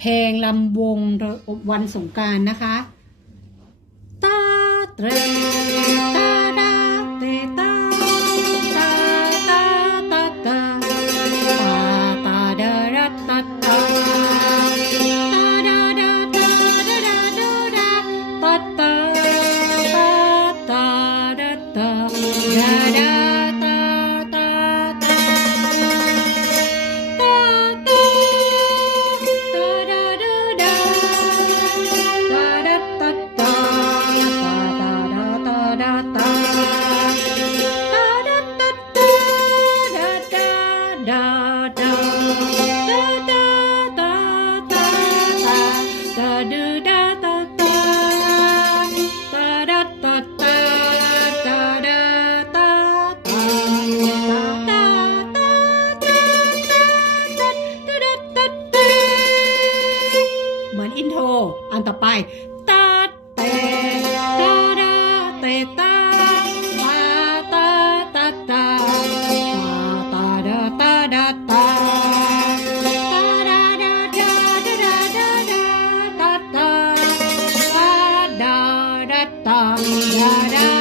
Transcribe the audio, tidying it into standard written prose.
เพลงลำวงวันสงกรานต์นะคะตาเตรตาดาเตตาตาตาตาตาตาดารัตตาตาดาดาดาดาดาดาดาตาตาตาดาตาดาดาเหมือนอินโทรอันต่อไปตาเตตาดาเตตาตาตาตาตาดาตาดาตาตาดาดาดาดาดาดาตาตาดาดาตาดาดา